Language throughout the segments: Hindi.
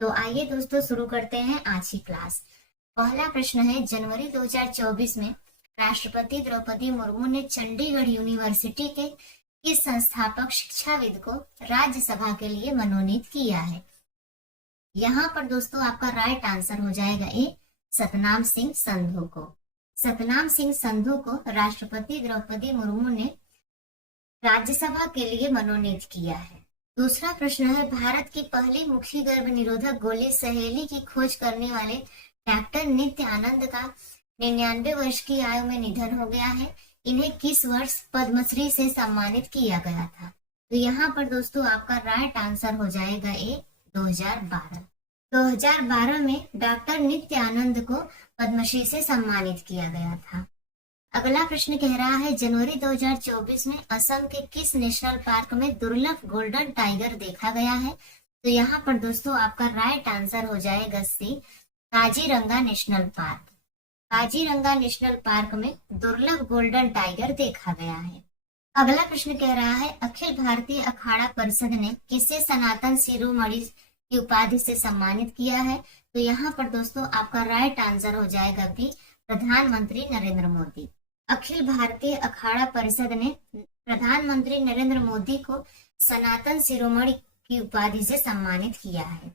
तो आइए दोस्तों शुरू करते हैं आज की क्लास। पहला प्रश्न है, जनवरी 2024 में राष्ट्रपति द्रौपदी मुर्मू ने चंडीगढ़ यूनिवर्सिटी के किस संस्थापक शिक्षाविद को राज्यसभा के लिए मनोनीत किया है? यहाँ पर दोस्तों आपका राइट आंसर हो जाएगा ए, सतनाम सिंह संधू को। सतनाम सिंह संधू को राष्ट्रपति द्रौपदी मुर्मू ने राज्यसभा के लिए मनोनीत किया है। दूसरा प्रश्न है, भारत की पहली मुखी गर्भ निरोधक गोली सहेली की खोज करने वाले डॉक्टर नित्य आनंद का 99 वर्ष की आयु में निधन हो गया है। इन्हें किस वर्ष पद्मश्री से सम्मानित किया गया था? तो यहाँ पर दोस्तों आपका राइट आंसर हो जाएगा ए, 2012। 2012 में डॉक्टर नित्य आनंद को पद्मश्री से सम्मानित किया गया था। अगला प्रश्न कह रहा है, जनवरी 2024 में असम के किस नेशनल पार्क में दुर्लभ गोल्डन टाइगर देखा गया है? तो यहाँ पर दोस्तों आपका राइट आंसर हो जाएगा C, Kaziranga national park. Kaziranga national park में दुर्लभ गोल्डन टाइगर देखा गया है। अगला प्रश्न कह रहा है, अखिल भारतीय अखाड़ा परिषद ने किसे सनातन शिरोमणि की उपाधि से सम्मानित किया है? तो यहाँ पर दोस्तों आपका राइट आंसर हो जाएगा बी, प्रधानमंत्री नरेंद्र मोदी। अखिल भारतीय अखाड़ा परिषद ने प्रधानमंत्री नरेंद्र मोदी को सनातन शिरोमणि की उपाधि से सम्मानित किया है।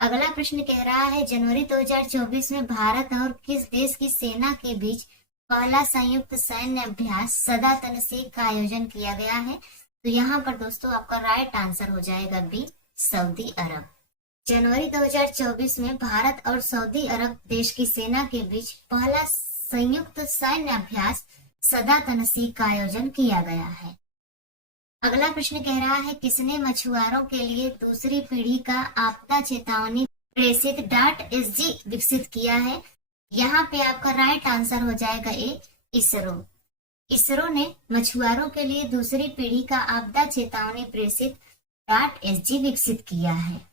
अगला प्रश्न कह रहा है, जनवरी 2024 में भारत और किस देश की सेना के बीच पहला संयुक्त सैन्य अभ्यास सदा तनसेक का आयोजन किया गया है? तो यहाँ पर दोस्तों आपका राइट आंसर हो जाएगा बी, सऊदी अरब। जनवरी 2024 में भारत और सऊदी अरब देश की सेना के बीच पहला संयुक्त सैन्य अभ्यास सदा तनसीक का आयोजन किया गया है। अगला प्रश्न कह रहा है, किसने मछुआरों के लिए दूसरी पीढ़ी का आपदा चेतावनी प्रेषित .SG विकसित किया है? यहाँ पे आपका राइट आंसर हो जाएगा ए, इसरो। इसरो ने मछुआरों के लिए दूसरी पीढ़ी का आपदा चेतावनी प्रेषित .SG विकसित किया है।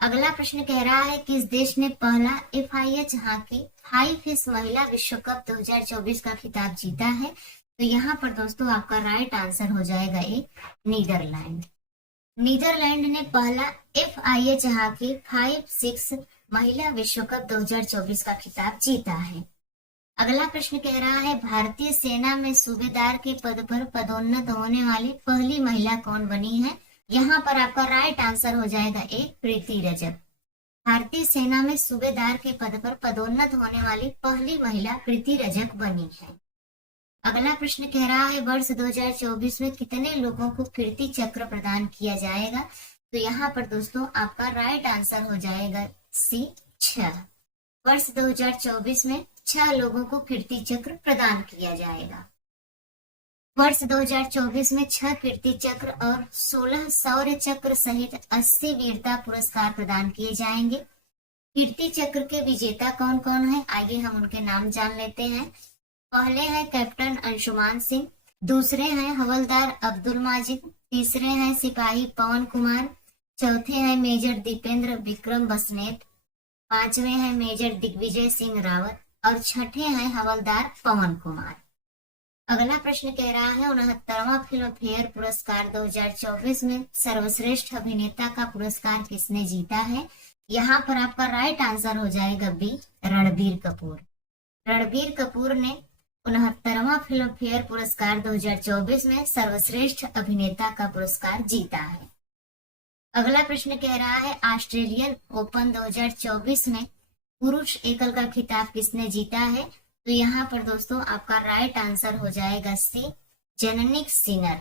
अगला प्रश्न कह रहा है, किस देश ने पहला FIH हॉकी 5 महिला विश्व कप 2024 का खिताब जीता है? तो यहाँ पर दोस्तों आपका राइट आंसर हो जाएगा ए, नीदरलैंड। नीदरलैंड ने पहला FIH हॉकी 5-6 महिला विश्व कप 2024 का खिताब जीता है। अगला प्रश्न कह रहा है, भारतीय सेना में सूबेदार के पद पर पदोन्नत होने वाली पहली महिला कौन बनी है? यहाँ पर आपका राइट आंसर हो जाएगा ए, प्रीति रजक। भारतीय सेना में सूबेदार के पद पर पदोन्नत होने वाली पहली महिला प्रीति रजक बनी है। अगला प्रश्न कह रहा है, वर्ष 2024 में कितने लोगों को कीर्ति चक्र प्रदान किया जाएगा? तो यहाँ पर दोस्तों आपका राइट आंसर हो जाएगा सी, 6। वर्ष 2024 में 6 लोगों को कीर्ति चक्र प्रदान किया जाएगा। वर्ष 2024 में 6 कीर्ति चक्र और 16 शौर्य चक्र सहित 80 वीरता पुरस्कार प्रदान किए जाएंगे। कीर्ति चक्र के विजेता कौन कौन है, आइए हम उनके नाम जान लेते हैं। पहले हैं कैप्टन अंशुमान सिंह, दूसरे हैं हवलदार अब्दुल माजिद, तीसरे हैं सिपाही पवन कुमार, चौथे हैं मेजर दीपेंद्र विक्रम बसनेट, पांचवे हैं मेजर दिग्विजय सिंह रावत और छठे हैं हवलदार पवन कुमार। अगला प्रश्न कह रहा है, 69वां फिल्म फेयर पुरस्कार 2024 में सर्वश्रेष्ठ अभिनेता का पुरस्कार किसने जीता है? यहाँ पर आपका राइट आंसर हो जाएगा बी, रणबीर कपूर। रणबीर कपूर ने 69वां फिल्म फेयर पुरस्कार 2024 में सर्वश्रेष्ठ अभिनेता का पुरस्कार जीता है। अगला प्रश्न कह रहा है, ऑस्ट्रेलियन ओपन 2024 में पुरुष एकल का खिताब किसने जीता है? तो यहाँ पर दोस्तों आपका राइट आंसर हो जाएगा सी, जेनिक सिनर।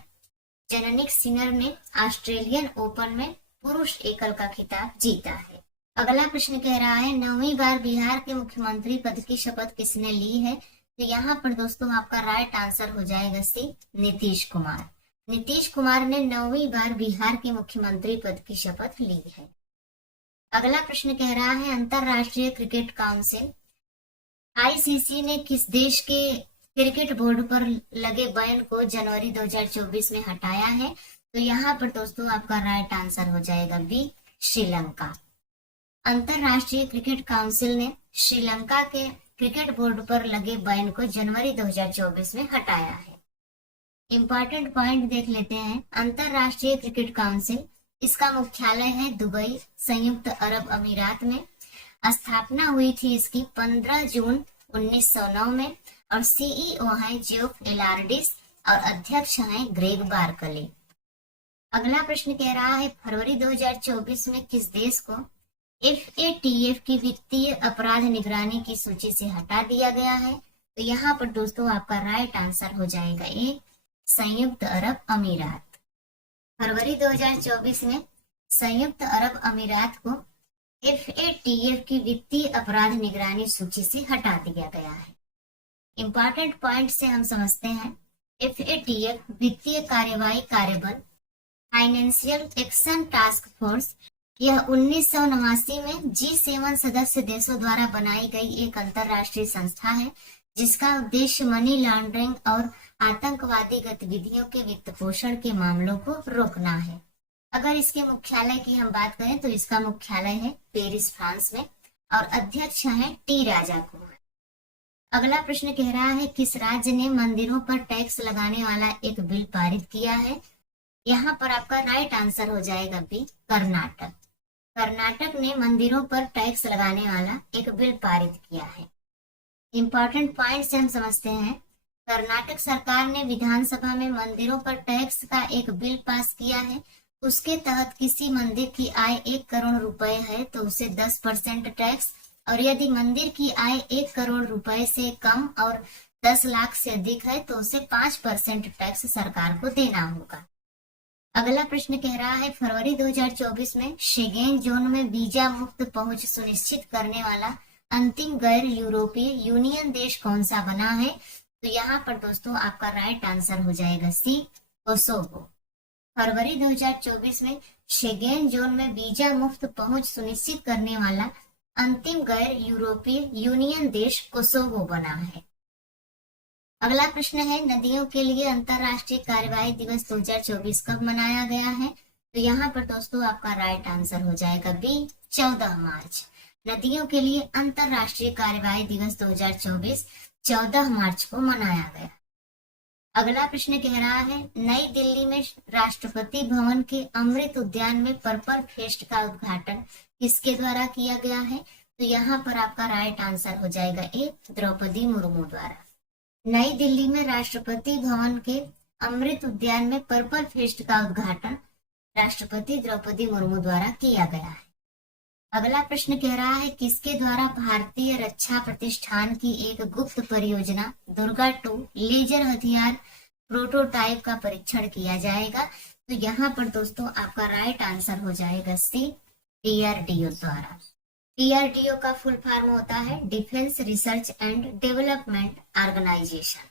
जेनिक सिनर ने ऑस्ट्रेलियन ओपन में पुरुष एकल का खिताब जीता है। अगला प्रश्न कह रहा है, 9वीं बार बिहार के मुख्यमंत्री पद की शपथ किसने ली है? तो यहाँ पर दोस्तों आपका राइट आंसर हो जाएगा सी, नीतीश कुमार। नीतीश कुमार ने 9वीं बार बिहार के मुख्यमंत्री पद की शपथ ली है। अगला प्रश्न कह रहा है, अंतरराष्ट्रीय क्रिकेट काउंसिल ICC ने किस देश के क्रिकेट बोर्ड पर लगे बैन को जनवरी 2024 में हटाया है? तो यहाँ पर दोस्तों आपका राइट आंसर हो जाएगा बी, श्रीलंका। अंतरराष्ट्रीय क्रिकेट काउंसिल ने श्रीलंका के क्रिकेट बोर्ड पर लगे बैन को जनवरी 2024 में हटाया है। इंपॉर्टेंट पॉइंट देख लेते हैं। अंतरराष्ट्रीय क्रिकेट काउंसिल इसका मुख्यालय है दुबई, संयुक्त अरब अमीरात में। स्थापना हुई थी इसकी 15 जून 1909 में और सीईओ हैं जेफ एलार्डिस और अध्यक्ष हैं ग्रेग बार्कले। अगला प्रश्न कह रहा है फरवरी 2024 में किस देश को FATF की वित्तीय अपराध निगरानी की सूची से हटा दिया गया है? तो यहाँ पर दोस्तों आपका राइट आंसर हो जाएगा ए, संयुक्त अरब अमीरात। फरवरी 2024 में संयुक्त अरब अमीरात को FATF की वित्तीय अपराध निगरानी सूची से हटा दिया गया है। इंपॉर्टेंट पॉइंट से हम समझते हैं FATF वित्तीय कार्यवाही कार्यबल, फाइनेंशियल एक्शन टास्क फोर्स, यह 1989 में G7 सदस्य देशों द्वारा बनाई गई एक अंतरराष्ट्रीय संस्था है जिसका उद्देश्य मनी लॉन्ड्रिंग और आतंकवादी गतिविधियों के वित्त पोषण के मामलों को रोकना है। अगर इसके मुख्यालय की हम बात करें तो इसका मुख्यालय है पेरिस, फ्रांस में और अध्यक्ष हैं टी राजा कुमार। अगला प्रश्न कह रहा है किस राज्य ने मंदिरों पर टैक्स लगाने वाला एक बिल पारित किया है? यहाँ पर आपका राइट आंसर हो जाएगा बी, कर्नाटक। कर्नाटक ने मंदिरों पर टैक्स लगाने वाला एक बिल पारित किया है। इंपॉर्टेंट पॉइंट से हम समझते हैं कर्नाटक सरकार ने विधानसभा में मंदिरों पर टैक्स का एक बिल पास किया है। उसके तहत किसी मंदिर की आय 1 करोड़ रुपए है तो उसे 10% टैक्स, और यदि मंदिर की आय 1 करोड़ रुपए से कम और 10 लाख से अधिक है तो उसे 5% टैक्स सरकार को देना होगा। अगला प्रश्न कह रहा है फरवरी 2024 में शेंगेन जोन में वीजा मुक्त पहुंच सुनिश्चित करने वाला अंतिम गैर यूरोपीय यूनियन देश कौन सा बना है? तो यहाँ पर दोस्तों आपका राइट आंसर हो जाएगा सी, कोसोवो। फरवरी 2024 में शेंगेन जोन में वीजा मुक्त पहुंच सुनिश्चित करने वाला अंतिम गैर यूरोपीय यूनियन देश कोसोवो बना है। अगला प्रश्न है नदियों के लिए अंतरराष्ट्रीय कार्यवाही दिवस 2024 कब मनाया गया है? तो यहाँ पर दोस्तों आपका राइट आंसर हो जाएगा बी, 14 मार्च। नदियों के लिए अंतरराष्ट्रीय कार्यवाही दिवस 2024 14 मार्च को मनाया गया। अगला प्रश्न कह रहा है नई दिल्ली में राष्ट्रपति भवन के अमृत उद्यान में पर्पल फेस्ट का उद्घाटन किसके द्वारा किया गया है? तो यहाँ पर आपका राइट आंसर हो जाएगा ए, द्रौपदी मुर्मू द्वारा। नई दिल्ली में राष्ट्रपति भवन के अमृत उद्यान में पर्पल फेस्ट का उद्घाटन राष्ट्रपति द्रौपदी मुर्मू द्वारा किया गया है। अगला प्रश्न कह रहा है किसके द्वारा भारतीय रक्षा प्रतिष्ठान की एक गुप्त परियोजना दुर्गा 2 लेजर हथियार प्रोटोटाइप का परीक्षण किया जाएगा? तो यहाँ पर दोस्तों आपका राइट आंसर हो जाएगा सी, DRDO द्वारा। DRDO का फुल फॉर्म होता है defence research and development organisation.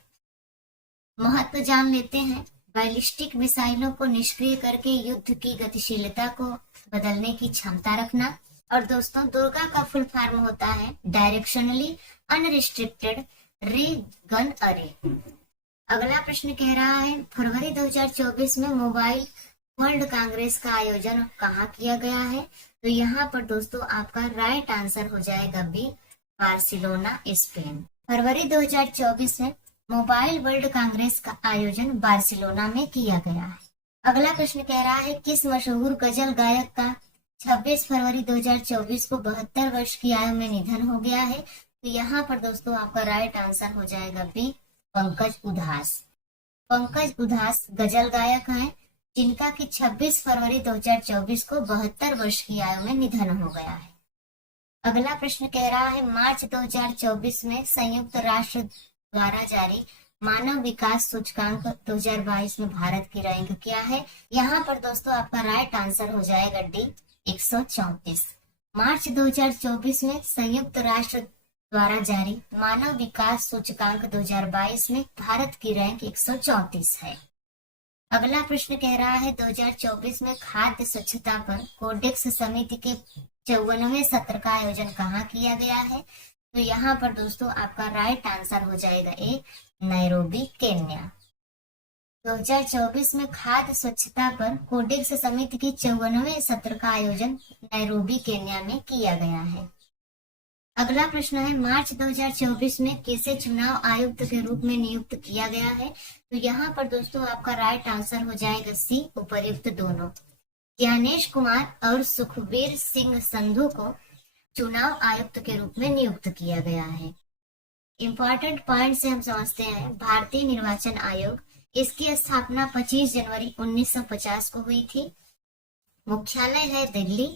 महत्व जान लेते हैं बैलिस्टिक मिसाइलों को निष्क्रिय करके युद्ध की गतिशीलता को बदलने की क्षमता रखना। और दोस्तों दुर्गा का फुल फॉर्म होता है डायरेक्शनली अनरिस्ट्रिक्टेड रे गन अरे। अगला प्रश्न कह रहा है फरवरी 2024 में मोबाइल वर्ल्ड कांग्रेस का आयोजन कहाँ किया गया है? तो यहाँ पर दोस्तों आपका राइट आंसर हो जाएगा बी, बार्सिलोना, स्पेन। फरवरी 2024 में मोबाइल वर्ल्ड कांग्रेस का आयोजन बार्सिलोना में किया गया है। अगला प्रश्न कह रहा है किस मशहूर गजल गायक का 26 फरवरी 2024 को 72 वर्ष की आयु में निधन हो गया है? तो यहाँ पर दोस्तों आपका राइट आंसर हो जाएगा बी, पंकज उधास। पंकज उधास गजल गायक हैं जिनका कि 26 फरवरी 2024 को 72 वर्ष की आयु में निधन हो गया है। अगला प्रश्न कह रहा है मार्च 2024 में संयुक्त राष्ट्र द्वारा जारी मानव विकास सूचकांक 2022 में भारत की रैंक क्या है? यहाँ पर दोस्तों आपका राइट आंसर हो जाएगा डी, 134। मार्च 2024 में संयुक्त राष्ट्र द्वारा जारी मानव विकास सूचकांक 2022 में भारत की रैंक 134 है। अगला प्रश्न कह रहा है 2024 में खाद्य स्वच्छता पर कोडेक्स समिति के 54वें सत्र का आयोजन कहाँ किया गया है? तो यहाँ पर दोस्तों आपका राइट आंसर हो जाएगा ए, नैरोबी, केन्या। 2024 में खाद्य स्वच्छता पर कोडेक्स समिति के 54वें सत्र का आयोजन नैरोबी, केन्या में किया गया है। अगला प्रश्न है मार्च 2024 में किसे चुनाव आयुक्त के रूप में नियुक्त किया गया है? तो यहाँ पर दोस्तों आपका राइट आंसर हो जाएगा सी, उपर्युक्त दोनों। ज्ञानेश कुमार और सुखबीर सिंह संधू को चुनाव आयुक्त के रूप में नियुक्त किया गया है। इंपॉर्टेंट पॉइंट से हम समझते हैं भारतीय निर्वाचन आयोग, इसकी स्थापना 25 जनवरी 1950 को हुई थी। मुख्यालय है दिल्ली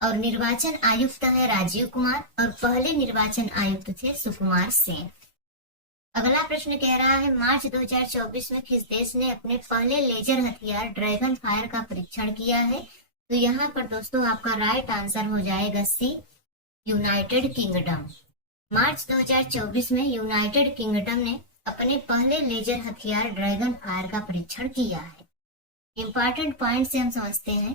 और निर्वाचन आयुक्त है राजीव कुमार और पहले निर्वाचन आयुक्त थे सुकुमार सेन। अगला प्रश्न कह रहा है मार्च 2024 में किस देश ने अपने पहले लेजर हथियार ड्रैगन फायर का परीक्षण किया है? तो यहाँ पर दोस्तों आपका राइट आंसर हो जाएगा सी, यूनाइटेड किंगडम। मार्च 2024 में यूनाइटेड किंगडम ने अपने पहले लेजर हथियार ड्रैगन फायर का परीक्षण किया है। इंपॉर्टेंट पॉइंट से हम समझते हैं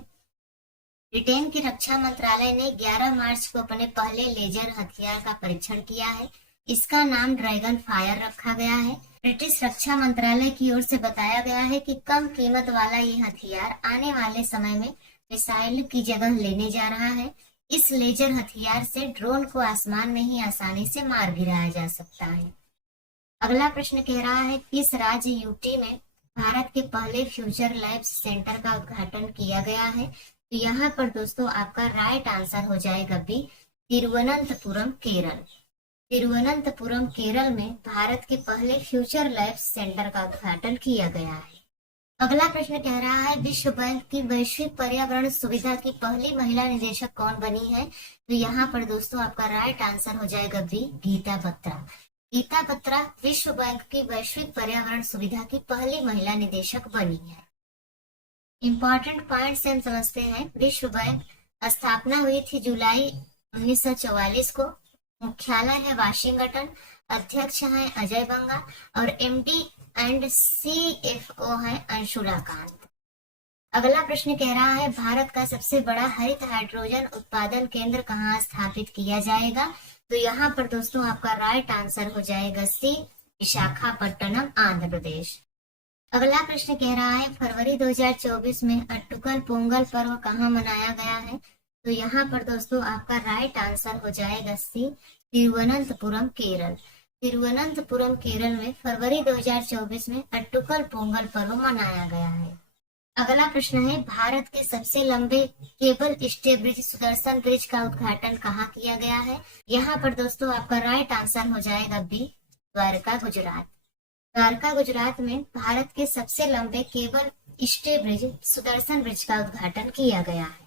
ब्रिटेन के रक्षा मंत्रालय ने 11 मार्च को अपने पहले लेजर हथियार का परीक्षण किया है। इसका नाम ड्रैगन फायर रखा गया है। ब्रिटिश रक्षा मंत्रालय की ओर से बताया गया है कि कम कीमत वाला ये हथियार आने वाले समय में मिसाइल की जगह लेने जा रहा है। इस लेजर हथियार से ड्रोन को आसमान में ही आसानी से मार गिराया जा सकता है। अगला प्रश्न कह रहा है किस राज्य यूटी में भारत के पहले फ्यूचर लैब्स सेंटर का उद्घाटन किया गया है? तो यहाँ पर दोस्तों आपका राइट आंसर हो जाएगा बी, तिरुवनंतपुरम केरल। तिरुवनंतपुरम केरल में भारत के पहले फ्यूचर लैब्स सेंटर का उद्घाटन किया गया है। अगला प्रश्न कह रहा है विश्व बैंक की वैश्विक पर्यावरण सुविधा की पहली महिला निदेशक कौन बनी है? तो यहाँ पर दोस्तों आपका राइट आंसर हो जाएगा बी, गीता बत्रा। गीता बत्रा विश्व बैंक की वैश्विक पर्यावरण सुविधा की पहली महिला निदेशक बनी है। इंपॉर्टेंट पॉइंट से हम समझते हैं विश्व बैंक स्थापना हुई थी जुलाई 1944 को। मुख्यालय है वाशिंगटन, अध्यक्ष है अजय बंगा और एमडी एंड सीएफओ है अंशुला कांत। अगला प्रश्न कह रहा है भारत का सबसे बड़ा हरित हाइड्रोजन उत्पादन केंद्र कहाँ स्थापित किया जाएगा? तो यहाँ पर दोस्तों आपका राइट आंसर हो जाएगा सी, विशाखापट्टनम, आंध्र प्रदेश। अगला प्रश्न कह रहा है फरवरी 2024 में अट्टुकल पोंगल पर्व कहाँ मनाया गया है? तो यहाँ पर दोस्तों आपका राइट आंसर हो जाएगा सी, तिरुवनंतपुरम केरल। तिरुवनंतपुरम केरल में फरवरी 2024 में अट्टुकल पोंगल पर्व मनाया गया है। अगला प्रश्न है भारत के सबसे लंबे cable stay bridge Sudarshan bridge का उद्घाटन कहाँ किया गया है? यहाँ पर दोस्तों आपका राइट आंसर हो जाएगा बी, द्वारका, गुजरात। द्वारका, गुजरात में भारत के सबसे लंबे cable stay bridge Sudarshan bridge का उद्घाटन किया गया है।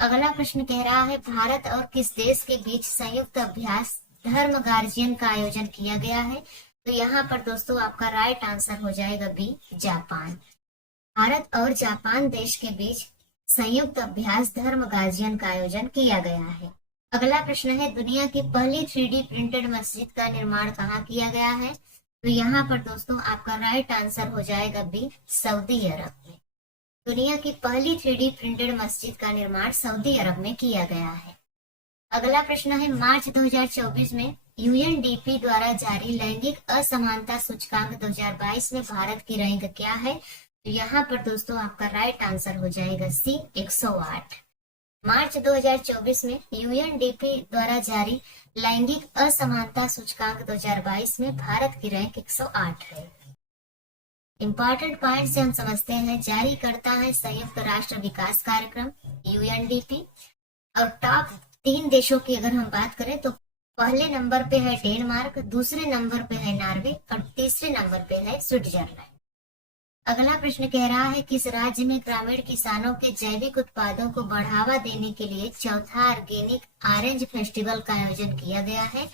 अगला प्रश्न कह रहा है भारत और किस देश के बीच संयुक्त अभ्यास धर्म गार्जियन का आयोजन किया गया है? तो यहाँ पर दोस्तों आपका राइट आंसर हो जाएगा बी, जापान। भारत और जापान देश के बीच संयुक्त अभ्यास धर्म गार्जियन का आयोजन किया गया है। अगला प्रश्न है दुनिया की पहली 3D प्रिंटेड मस्जिद का निर्माण कहाँ किया गया है? तो यहाँ पर दोस्तों आपका राइट आंसर हो जाएगा बी, सऊदी अरब में। दुनिया की पहली 3D प्रिंटेड मस्जिद का निर्माण सऊदी अरब में किया गया है। अगला प्रश्न है मार्च 2024 में यूएनडीपी द्वारा जारी लैंगिक असमानता सूचकांक 2022 में भारत की रैंक क्या है? तो यहाँ पर दोस्तों आपका राइट आंसर हो जाएगा सी, 108। मार्च 2024 में यूएनडीपी द्वारा जारी लैंगिक असमानता सूचकांक 2022 में भारत की रैंक 108 है। इंपॉर्टेंट पॉइंट से हम समझते हैं जारी करता है संयुक्त राष्ट्र विकास कार्यक्रम यूएनडीपी और टॉप 3 देशों की अगर हम बात करें तो पहले नंबर पे है डेनमार्क, दूसरे नंबर पे है नॉर्वे और तीसरे नंबर पे है स्विट्जरलैंड। अगला प्रश्न कह रहा है किस राज्य में ग्रामीण किसानों के जैविक उत्पादों को बढ़ावा देने के लिए चौथा ऑर्गेनिक ऑरेंज फेस्टिवल का आयोजन किया गया है?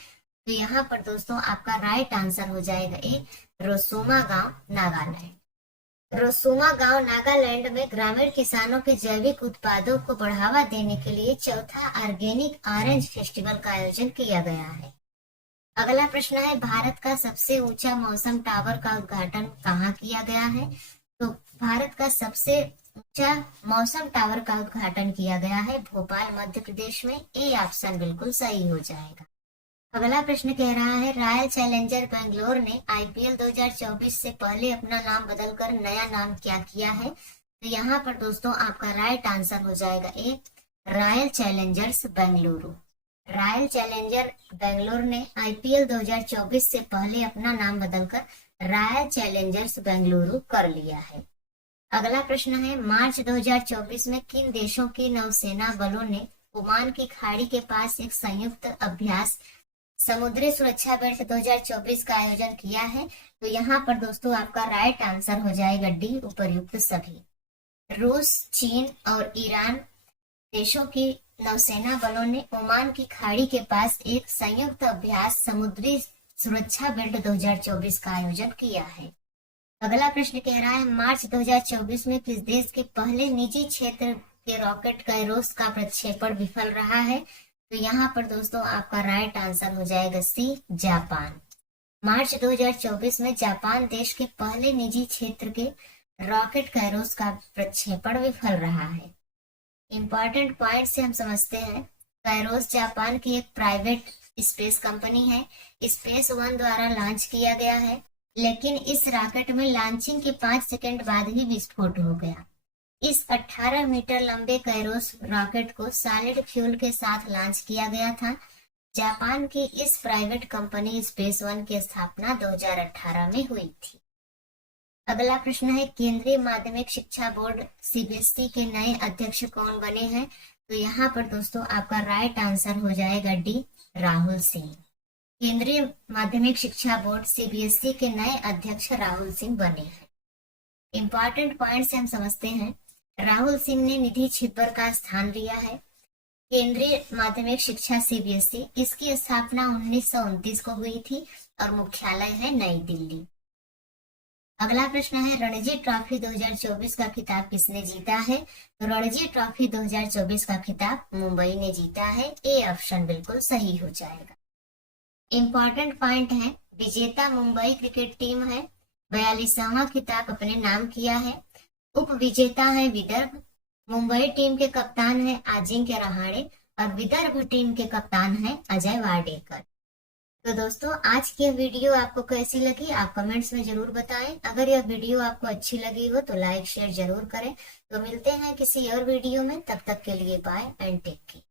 तो यहाँ पर दोस्तों आपका राइट आंसर हो जाएगा ए, रोसुमा गांव, नागालैंड। रोसुमा गांव नागालैंड में ग्रामीण किसानों के जैविक उत्पादों को बढ़ावा देने के लिए चौथा ऑर्गेनिक ऑरेंज फेस्टिवल का आयोजन किया गया है। अगला प्रश्न है भारत का सबसे ऊंचा मौसम टावर का उद्घाटन कहाँ किया गया है? तो भारत का सबसे ऊंचा मौसम टावर का उद्घाटन किया गया है भोपाल, मध्य प्रदेश में। ए ऑप्शन बिल्कुल सही हो जाएगा। अगला प्रश्न कह रहा है रॉयल चैलेंजर बेंगलोर ने आईपीएल 2024 से पहले अपना नाम बदलकर नया नाम क्या किया है? तो यहाँ पर दोस्तों आपका राइट आंसर हो जाएगा A, Royal Challengers Bengaluru. Royal Challenger Bangalore ने आईपीएल 2024 से पहले अपना नाम बदलकर रॉयल चैलेंजर्स बेंगलुरु कर लिया है। अगला प्रश्न है, मार्च 2024 में किन देशों की नौसेना बलों ने ओमान की खाड़ी के पास एक संयुक्त अभ्यास समुद्री सुरक्षा बेल्ट 2024 का आयोजन किया है? तो यहाँ पर दोस्तों आपका राइट आंसर हो जाएगा डी, उपर्युक्त सभी। रूस, चीन और ईरान देशों की नौसेना बलों ने ओमान की खाड़ी के पास एक संयुक्त अभ्यास समुद्री सुरक्षा बेल्ट 2024 का आयोजन किया है। अगला प्रश्न कह रहा है, मार्च 2024 में किस देश के पहले निजी क्षेत्र के रॉकेट कैरोस का प्रक्षेपण विफल रहा है? तो यहाँ पर दोस्तों आपका राइट आंसर हो जाएगा सी, जापान। मार्च 2024 में जापान देश के पहले निजी क्षेत्र के रॉकेट कैरोस का प्रक्षेपण विफल रहा है। इंपॉर्टेंट पॉइंट से हम समझते हैं, कैरोस जापान की एक प्राइवेट स्पेस कंपनी है। स्पेस वन द्वारा लॉन्च किया गया है, लेकिन इस रॉकेट में लॉन्चिंग के 5 सेकंड बाद ही विस्फोट हो गया। इस 18 मीटर लंबे कैरोस रॉकेट को सॉलिड फ्यूल के साथ लॉन्च किया गया था। जापान की इस प्राइवेट कंपनी स्पेस वन की स्थापना 2018 में हुई थी। अगला प्रश्न है, केंद्रीय माध्यमिक शिक्षा बोर्ड सीबीएसई के नए अध्यक्ष कौन बने हैं? तो यहाँ पर दोस्तों आपका राइट आंसर हो जाएगा डी, राहुल सिंह। केंद्रीय माध्यमिक शिक्षा बोर्ड सीबीएसई के नए अध्यक्ष राहुल सिंह बने हैं। इंपॉर्टेंट पॉइंट से हम समझते हैं, राहुल सिंह ने निधि छिब्बर का स्थान लिया है। केंद्रीय माध्यमिक शिक्षा सीबीएसई, इसकी स्थापना 1929 को हुई थी और मुख्यालय है नई दिल्ली। अगला प्रश्न है, रणजी ट्रॉफी 2024 का खिताब किसने जीता है? तो रणजी ट्रॉफी 2024 का खिताब मुंबई ने जीता है। ए ऑप्शन बिल्कुल सही हो जाएगा। इंपॉर्टेंट पॉइंट है, विजेता मुंबई क्रिकेट टीम है, 42वां खिताब अपने नाम किया है। उप विजेता है विदर्भ। मुंबई टीम के कप्तान है अजिंक्य रहाणे और विदर्भ टीम के कप्तान है अजय वाडेकर। तो दोस्तों आज की वीडियो आपको कैसी लगी आप कमेंट्स में जरूर बताएं। अगर यह वीडियो आपको अच्छी लगी हो तो लाइक शेयर जरूर करें। तो मिलते हैं किसी और वीडियो में, तब तक के लिए बाय एंड टेक केयर।